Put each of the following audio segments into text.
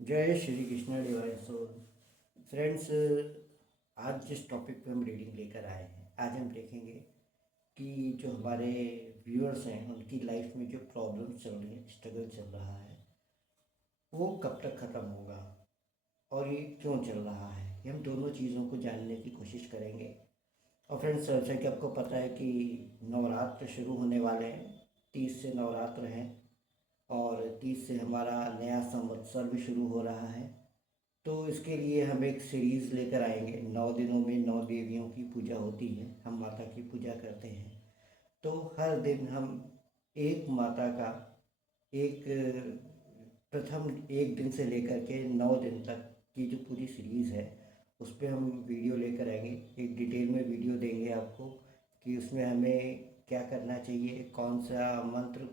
जय Shri Krishna divine soul. Friends, आज जिस टॉपिक पे हम रीडिंग लेकर आए हैं, आज हम देखेंगे कि जो हमारे व्यूअर्स हैं उनकी लाइफ में जो प्रॉब्लम चल रही है, स्ट्रगल चल रहा है, वो कब तक ख़त्म होगा और ये क्यों चल रहा है। ये हम दोनों चीज़ों को जानने की कोशिश करेंगे। और फ्रेंड्स, जैसे कि आपको पता है कि नवरात्र शुरू होने वाले हैं। 30 से नवरात्र हैं और 30 से हमारा नया संवत्सर भी शुरू हो रहा है। तो इसके लिए हम एक सीरीज़ लेकर आएंगे। 9 दिनों में 9 देवियों की पूजा होती है, हम माता की पूजा करते हैं। तो हर दिन हम एक माता का एक प्रथम एक दिन से लेकर के 9 दिन तक की जो पूरी सीरीज़ है, उस पर हम वीडियो लेकर आएंगे। एक डिटेल में वीडियो देंगे आपको कि उसमें हमें क्या करना चाहिए, कौन सा मंत्र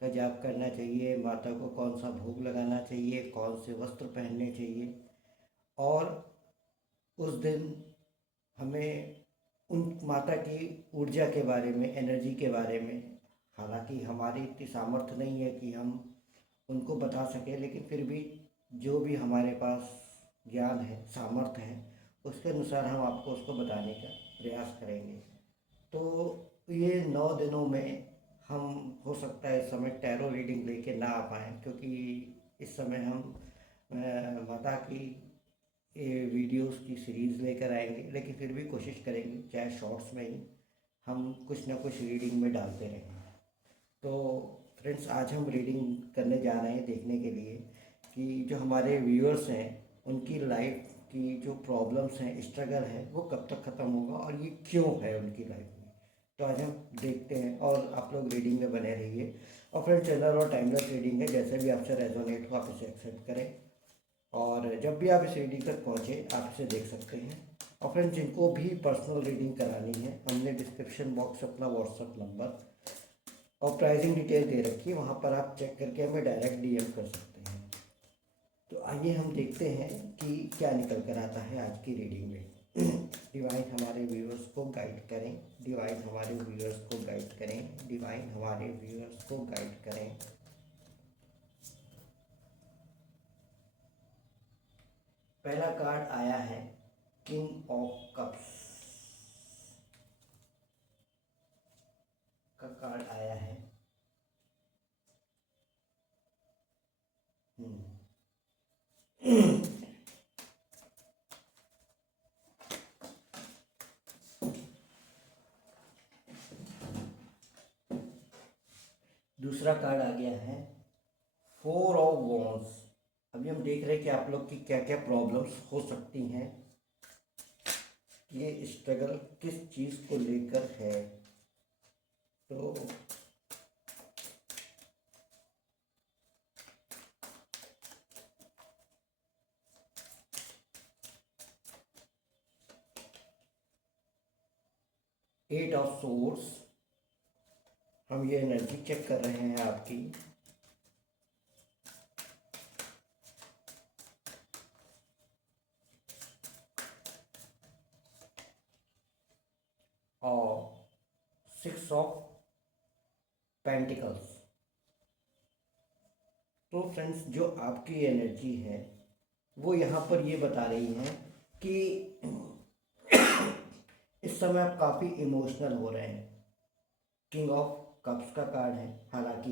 का जाप करना चाहिए, माता को कौन सा भोग लगाना चाहिए, कौन से वस्त्र पहनने चाहिए। और उस दिन हमें उन माता की ऊर्जा के बारे में, एनर्जी के बारे में, हालांकि हमारी इतनी सामर्थ्य नहीं है कि हम उनको बता सकें, लेकिन फिर भी जो भी हमारे पास ज्ञान है, सामर्थ्य है, उसके अनुसार हम आपको उसको बताने का प्रयास करेंगे। तो ये 9 दिनों में हम, हो सकता है इस समय टैरो रीडिंग लेके ना आ पाएँ, क्योंकि इस समय हम माता की ये वीडियोस की सीरीज़ लेकर आएंगे, लेकिन फिर भी कोशिश करेंगे चाहे शॉर्ट्स में ही हम कुछ ना कुछ रीडिंग में डालते रहें। तो फ्रेंड्स, आज हम रीडिंग करने जा रहे हैं देखने के लिए कि जो हमारे व्यूअर्स हैं उनकी लाइफ की जो प्रॉब्लम्स हैं, स्ट्रगल है, वो कब तक ख़त्म होगा और ये क्यों है उनकी लाइफ में। तो आज हम देखते हैं और आप लोग रीडिंग में बने रहिए। और फ्रेंड्स, जनरल और टाइमलेस रीडिंग है, जैसे भी आपसे रेजोनेट हो आप इसे एक्सेप्ट करें। और जब भी आप इस रीडिंग तक पहुँचे आप इसे देख सकते हैं। और फ्रेंड्स, जिनको भी पर्सनल रीडिंग करानी है, हमने डिस्क्रिप्शन बॉक्स अपना व्हाट्सअप नंबर और प्राइसिंग डिटेल दे रखी है, वहाँ पर आप चेक करके हमें डायरेक्ट डीएम कर सकते हैं। तो आइए हम देखते हैं कि क्या निकल कर आता है आज की रीडिंग में। डिवाइन हमारे व्यूअर्स को गाइड करें, डिवाइन हमारे व्यूअर्स को गाइड करें, डिवाइन हमारे व्यूअर्स को गाइड करें। पहला कार्ड आया है किंग ऑफ कप्स का कार्ड आया है। दूसरा कार्ड आ गया है 4 ऑफ वॉन्ड्स। अभी हम देख रहे हैं कि आप लोग की क्या क्या प्रॉब्लम्स हो सकती हैं, ये स्ट्रगल किस चीज़ को लेकर है। तो 8 ऑफ सोर्स, हम ये एनर्जी चेक कर रहे हैं आपकी। और 6 ऑफ पेंटिकल्स। तो फ्रेंड्स, जो आपकी एनर्जी है वो यहाँ पर ये बता रही है कि इस समय आप काफ़ी इमोशनल हो रहे हैं। किंग ऑफ कप्स का कार्ड है, हालांकि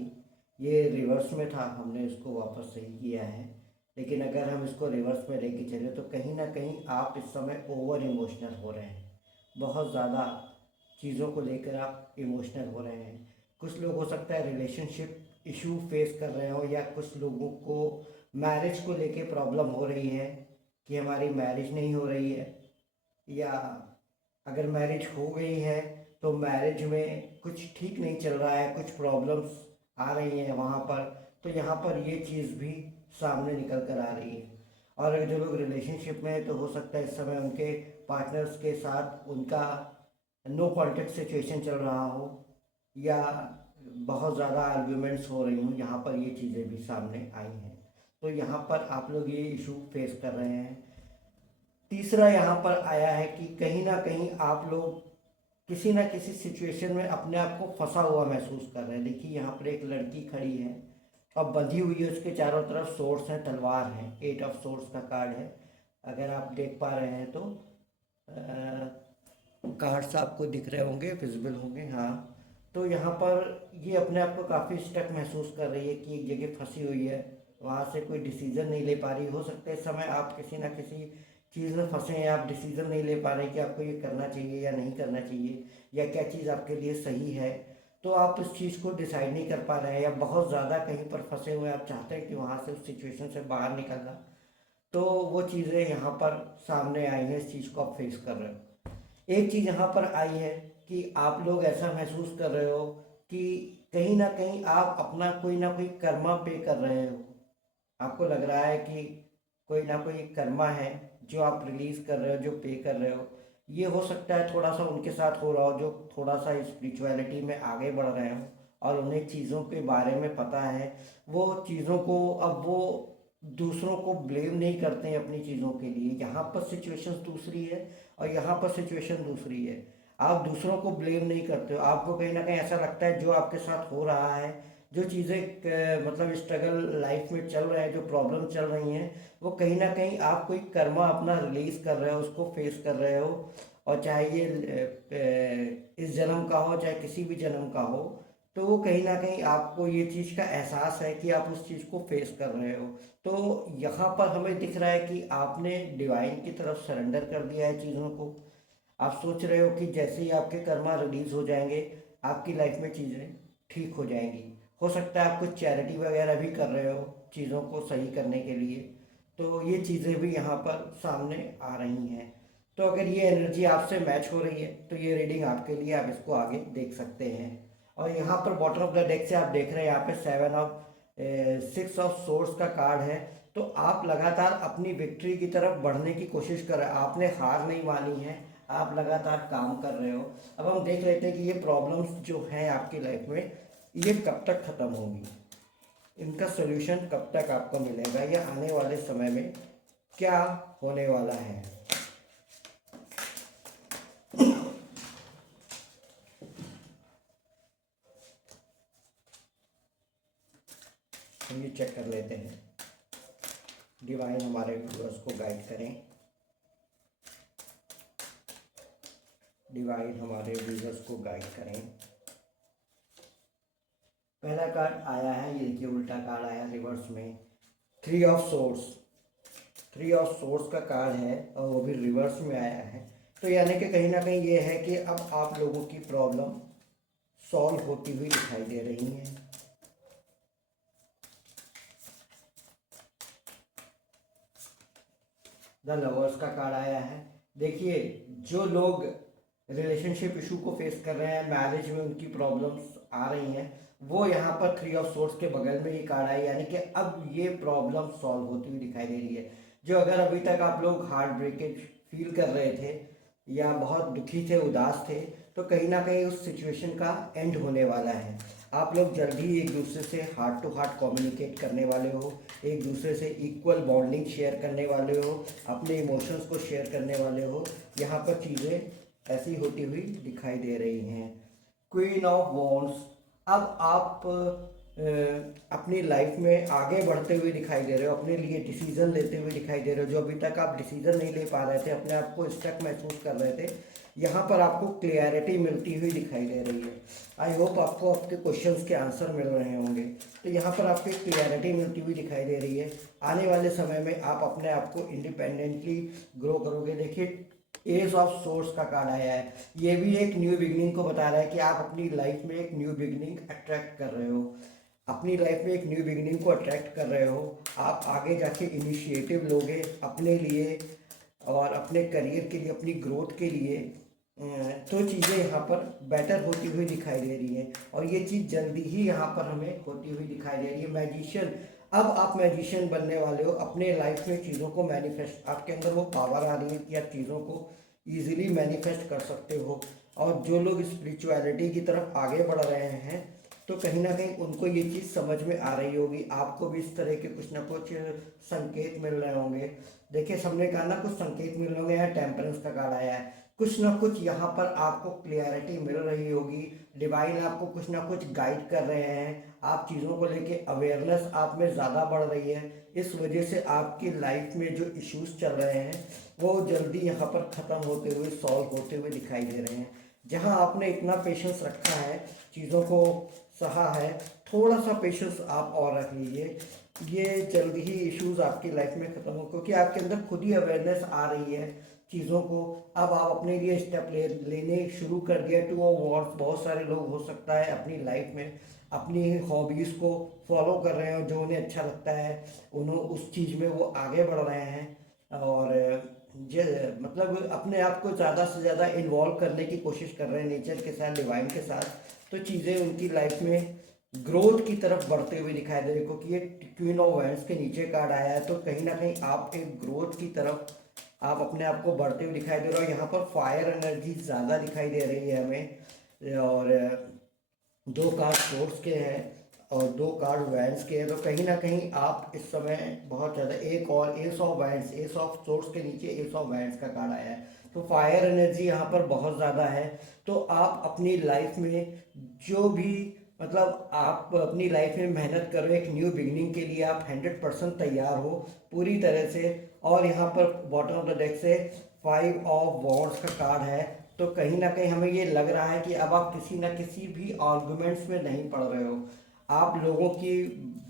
ये रिवर्स में था, हमने इसको वापस सही किया है। लेकिन अगर हम इसको रिवर्स में लेके चले तो कहीं ना कहीं आप इस समय ओवर इमोशनल हो रहे हैं। बहुत ज़्यादा चीज़ों को लेकर आप इमोशनल हो रहे हैं। कुछ लोग हो सकता है रिलेशनशिप इशू फेस कर रहे हो, या कुछ लोगों को मैरिज को लेके प्रॉब्लम हो रही है कि हमारी मैरिज नहीं हो रही है, या अगर मैरिज हो गई है तो मैरिज में कुछ ठीक नहीं चल रहा है, कुछ प्रॉब्लम्स आ रही हैं वहाँ पर। तो यहाँ पर ये चीज़ भी सामने निकल कर आ रही है। और अगर जो लोग रिलेशनशिप में है तो हो सकता है इस समय उनके पार्टनर्स के साथ उनका नो कॉन्टेक्ट सिचुएशन चल रहा हो, या बहुत ज़्यादा आर्ग्यूमेंट्स हो रही हों। यहाँ पर ये चीज़ें भी सामने आई हैं। तो यहाँ पर आप लोग ये इशू फेस कर रहे हैं। तीसरा यहाँ पर आया है कि कहीं ना कहीं आप लोग किसी ना किसी सिचुएशन में अपने आप को फंसा हुआ महसूस कर रहे हैं। देखिए, यहाँ पर एक लड़की खड़ी है अब बंधी हुई है, उसके चारों तरफ सोर्स हैं, तलवार हैं, 8 ऑफ सोर्स का कार्ड है। अगर आप देख पा रहे हैं तो कार्ड्स आपको दिख रहे होंगे, विजिबल होंगे, हाँ। तो यहाँ पर ये अपने आप को काफ़ी स्टक महसूस कर रही है कि एक जगह फंसी हुई है, वहाँ से कोई डिसीज़न नहीं ले पा रही। हो सकता है इस समय आप किसी ना किसी चीज़ में फंसे हैं, आप डिसीज़न नहीं ले पा रहे कि आपको ये करना चाहिए या नहीं करना चाहिए, या क्या चीज़ आपके लिए सही है। तो आप उस चीज़ को डिसाइड नहीं कर पा रहे हैं, या बहुत ज़्यादा कहीं पर फंसे हुए हैं, आप चाहते हैं कि वहाँ से उस सिचुएशन से बाहर निकलना। तो वो चीज़ें यहाँ पर सामने आई हैं, इस चीज़ को आप फेस कर रहे हो। एक चीज़ यहाँ पर आई है कि आप लोग ऐसा महसूस कर रहे हो कि कहीं ना कहीं आप अपना कोई ना कोई कर्मा पे कर रहे हो। आपको लग रहा है कि कोई ना कोई कर्मा है जो आप रिलीज़ कर रहे हो, जो पे कर रहे हो। ये हो सकता है थोड़ा सा उनके साथ हो रहा हो जो थोड़ा सा स्पिरिचुअलिटी में आगे बढ़ रहे हो और उन्हें चीज़ों के बारे में पता है। वो चीज़ों को अब वो दूसरों को ब्लेम नहीं करते हैं अपनी चीज़ों के लिए। यहाँ पर सिचुएशन दूसरी है और यहाँ पर सिचुएशन दूसरी है। आप दूसरों को ब्लेम नहीं करते हो, आपको कहीं ना कहीं ऐसा लगता है जो आपके साथ हो रहा है, जो चीज़ें मतलब स्ट्रगल लाइफ में चल रहे हैं, जो प्रॉब्लम चल रही हैं, वो कहीं ना कहीं आप कोई कर्मा अपना रिलीज कर रहे हो, उसको फेस कर रहे हो। और चाहे ये इस जन्म का हो, चाहे किसी भी जन्म का हो, तो वो कहीं ना कहीं आपको ये चीज़ का एहसास है कि आप उस चीज़ को फेस कर रहे हो। तो यहाँ पर हमें दिख रहा है कि आपने डिवाइन की तरफ सरेंडर कर दिया है चीज़ों को। आप सोच रहे हो कि जैसे ही आपके कर्मा रिलीज हो जाएंगे, आपकी लाइफ में चीज़ें ठीक हो जाएंगी। हो सकता है आप कुछ चैरिटी वगैरह भी कर रहे हो चीज़ों को सही करने के लिए। तो ये चीज़ें भी यहाँ पर सामने आ रही हैं। तो अगर ये एनर्जी आपसे मैच हो रही है तो ये रीडिंग आपके लिए, आप इसको आगे देख सकते हैं। और यहाँ पर बॉटम ऑफ द डेक से आप देख रहे हैं यहाँ पे 6 ऑफ सोर्स का कार्ड है। तो आप लगातार अपनी विक्ट्री की तरफ बढ़ने की कोशिश कर रहे हैं, आपने हार नहीं मानी है, आप लगातार काम कर रहे हो। अब हम देख लेते हैं कि ये प्रॉब्लम्स जो हैं आपकी लाइफ में, ये कब तक ख़त्म होंगी, इनका सोल्यूशन कब तक आपको मिलेगा, या आने वाले समय में क्या होने वाला है। हम ये चेक कर लेते हैं, डिवाइन हमारे व्यूअर्स को गाइड करें, डिवाइन हमारे व्यूअर्स को गाइड करें। पहला कार्ड आया है, ये देखिए उल्टा कार्ड आया रिवर्स में, 3 ऑफ सोर्स। 3 ऑफ सोर्स का कार्ड है और वो भी रिवर्स में आया है। तो यानी कि कहीं ना कहीं ये है कि अब आप लोगों की प्रॉब्लम सॉल्व होती हुई दिखाई दे रही है। द लवर्स का कार्ड आया है। देखिए, जो लोग रिलेशनशिप इशू को फेस कर रहे हैं, मैरिज में उनकी प्रॉब्लम्स आ रही हैं, वो यहाँ पर 3 ऑफ सोर्स के बगल में ये कार्ड आया, यानी कि अब ये प्रॉब्लम सॉल्व होती हुई दिखाई दे रही है। जो अगर अभी तक आप लोग हार्ट ब्रेकेज फील कर रहे थे या बहुत दुखी थे, उदास थे, तो कहीं ना कहीं उस सिचुएशन का एंड होने वाला है। आप लोग जल्दी एक दूसरे से हार्ट टू हार्ट कम्युनिकेट करने वाले हो, एक दूसरे से इक्वल बॉन्डिंग शेयर करने वाले हो, अपने इमोशंस को शेयर करने वाले हो। यहाँ पर चीज़ें ऐसी होती हुई दिखाई दे रही हैं। क्वीन ऑफ वॉन्ड्स, अब आप अपनी लाइफ में आगे बढ़ते हुए दिखाई दे रहे हो, अपने लिए डिसीजन लेते हुए दिखाई दे रहे हो। जो अभी तक आप डिसीजन नहीं ले पा रहे थे, अपने आप को स्टक महसूस कर रहे थे, यहाँ पर आपको क्लियरिटी मिलती हुई दिखाई दे रही है। आई होप आपको आपके क्वेश्चंस के आंसर मिल रहे होंगे। तो यहाँ पर आपको क्लियरिटी मिलती हुई दिखाई दे रही है। आने वाले समय में आप अपने आप को इंडिपेंडेंटली ग्रो करोगे। देखिए, एज ऑफ सोर्स का कार्ड आया है, ये भी एक न्यू बिगनिंग को बता रहा है कि आप अपनी लाइफ में एक न्यू बिगनिंग अट्रैक्ट कर रहे हो, अपनी लाइफ में एक न्यू बिगनिंग को अट्रैक्ट कर रहे हो। आप आगे जाके इनिशिएटिव लोगे अपने लिए और अपने करियर के लिए, अपनी ग्रोथ के लिए। तो चीज़ें यहाँ पर बेटर होती हुई दिखाई दे रही हैं और ये चीज़ जल्दी ही यहाँ पर हमें होती हुई दिखाई दे रही है। मैजिशियन, अब आप मैजिशियन बनने वाले हो। अपने लाइफ में चीज़ों को मैनिफेस्ट, आपके अंदर वो पावर आ रही है कि आप चीज़ों को ईजिली मैनिफेस्ट कर सकते हो। और जो लोग स्पिरिचुअलिटी की तरफ आगे बढ़ रहे हैं, तो कहीं ना कहीं उनको ये चीज़ समझ में आ रही होगी। आपको भी इस तरह के कुछ ना कुछ संकेत मिल रहे होंगे। देखिए, सबने कहा ना कुछ संकेत मिल रहे होंगे। यहाँ टेम्परेंस का कार्ड आया है, कुछ ना कुछ यहाँ पर आपको क्लियरिटी मिल रही होगी। डिवाइन आपको कुछ ना कुछ गाइड कर रहे हैं, आप चीज़ों को लेके अवेयरनेस आप में ज़्यादा बढ़ रही है। इस वजह से आपकी लाइफ में जो इश्यूज चल रहे हैं वो जल्दी यहाँ पर ख़त्म होते हुए, सॉल्व होते हुए दिखाई दे रहे हैं। जहाँ आपने इतना पेशेंस रखा है, चीज़ों को सहा है, थोड़ा सा पेशेंस आप और रख लीजिए, ये जल्दी ही इश्यूज आपकी लाइफ में ख़त्म हो, क्योंकि आपके अंदर खुद ही अवेयरनेस आ रही है चीज़ों को। अब आप अपने लिए स्टेप लेने शुरू कर दिया टू अवॉर्ड। बहुत सारे लोग हो सकता है अपनी लाइफ में अपनी हॉबीज़ को फॉलो कर रहे हो, जो उन्हें अच्छा लगता है, उन्हें उस चीज़ में वो आगे बढ़ रहे हैं और मतलब अपने आप को ज़्यादा से ज़्यादा इन्वॉल्व करने की कोशिश कर रहे हैं नेचर के साथ, डिवाइन के साथ। तो चीज़ें उनकी लाइफ में ग्रोथ की तरफ बढ़ते हुए दिखाई दे रही है, क्योंकि ये क्वीन ऑफ वैंड्स के नीचे कार्ड आया है। तो कहीं ना कहीं आप एक ग्रोथ की तरफ आप अपने आप को बढ़ते हुए दिखाई दे रहे हो। यहाँ पर फायर एनर्जी ज़्यादा दिखाई दे रही है हमें, और 2 कार्ड सोर्स के हैं और 2 कार्ड वैंड्स के हैं। तो कहीं ना कहीं आप इस समय बहुत ज़्यादा, एक और S of wands, S of source के नीचे एस ऑफ वैंड्स का कार्ड आया है। तो फायर एनर्जी यहाँ पर बहुत ज़्यादा है। तो आप अपनी लाइफ में जो भी, मतलब आप अपनी लाइफ में मेहनत करो, एक न्यू बिगनिंग के लिए आप 100% तैयार हो पूरी तरह से। और यहाँ पर बॉटम ऑफ द डेक से 5 ऑफ वॉन्ड्स का कार्ड है। तो कहीं ना कहीं हमें ये लग रहा है कि अब आप किसी ना किसी भी आर्गुमेंट्स में नहीं पड़ रहे हो। आप लोगों की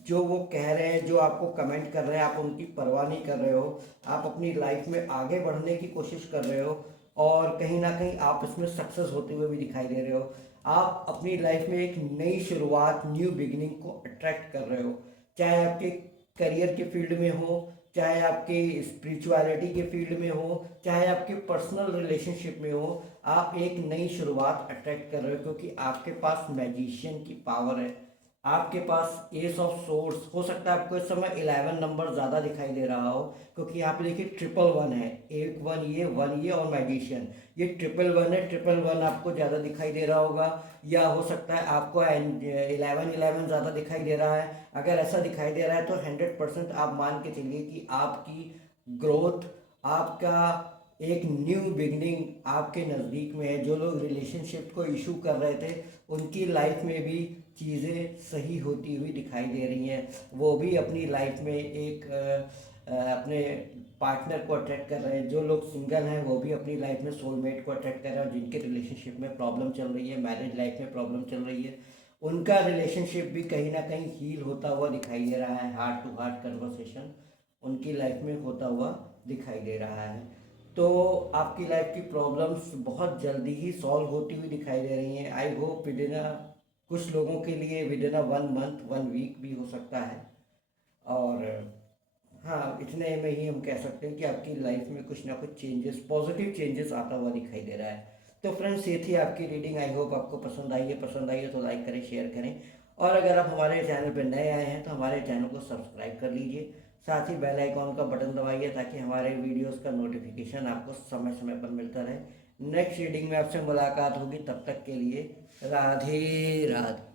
जो वो कह रहे हैं, जो आपको कमेंट कर रहे हैं, आप उनकी परवाह नहीं कर रहे हो। आप अपनी लाइफ में आगे बढ़ने की कोशिश कर रहे हो और कहीं ना कहीं आप इसमें सक्सेस होते हुए भी दिखाई दे रहे हो। आप अपनी लाइफ में एक नई शुरुआत, न्यू बिगिनिंग को अट्रैक्ट कर रहे हो, चाहे आपके करियर के फील्ड में हो, चाहे आपके स्पिरिचुअलिटी के फील्ड में हो, चाहे आपके पर्सनल रिलेशनशिप में हो। आप एक नई शुरुआत अट्रैक्ट कर रहे हो, क्योंकि आपके पास मैजिशियन की पावर है, आपके पास एस ऑफ सोर्स। हो सकता है आपको इस समय 11 नंबर ज़्यादा दिखाई दे रहा हो, क्योंकि यहाँ पे देखिए 111 है, एक 1 ये और मैजिशियन, ये 111 है। 111 आपको ज़्यादा दिखाई दे रहा होगा, या हो सकता है आपको 11 ज़्यादा दिखाई दे रहा है। अगर ऐसा दिखाई दे रहा है तो 100% आप मान के चलिए कि आपकी ग्रोथ, आपका एक न्यू बिगनिंग आपके नज़दीक में है। जो लोग रिलेशनशिप को इशू कर रहे थे, उनकी लाइफ में भी चीज़ें सही होती हुई दिखाई दे रही हैं। वो भी अपनी लाइफ में एक अपने पार्टनर को अट्रैक्ट कर रहे हैं। जो लोग सिंगल हैं वो भी अपनी लाइफ में सोलमेट को अट्रैक्ट कर रहे हैं। और जिनके रिलेशनशिप में प्रॉब्लम चल रही है, मैरिज लाइफ में प्रॉब्लम चल रही है, उनका रिलेशनशिप भी कहीं ना कहीं हील होता हुआ दिखाई दे रहा है। हार्ट टू हार्ट कन्वर्सेशन उनकी लाइफ में होता हुआ दिखाई दे रहा है। तो आपकी लाइफ की प्रॉब्लम्स बहुत जल्दी ही सॉल्व होती हुई दिखाई दे रही हैं। आई होप विदिन कुछ लोगों के लिए विदिन 1 मंथ 1 वीक भी हो सकता है। और हाँ, इतने में ही हम कह सकते हैं कि आपकी लाइफ में कुछ ना कुछ चेंजेस, पॉजिटिव चेंजेस आता हुआ दिखाई दे रहा है। तो फ्रेंड्स, ये थी आपकी रीडिंग। आई होप आपको पसंद आई है तो लाइक करें, शेयर करें। और अगर आप हमारे चैनल पर नए आए हैं तो हमारे चैनल को सब्सक्राइब कर लीजिए। साथ ही बेल आइकॉन का बटन दबाइए ताकि हमारे वीडियोस का नोटिफिकेशन आपको समय समय पर मिलता रहे। नेक्स्ट रीडिंग में आपसे मुलाकात होगी, तब तक के लिए राधे राधे।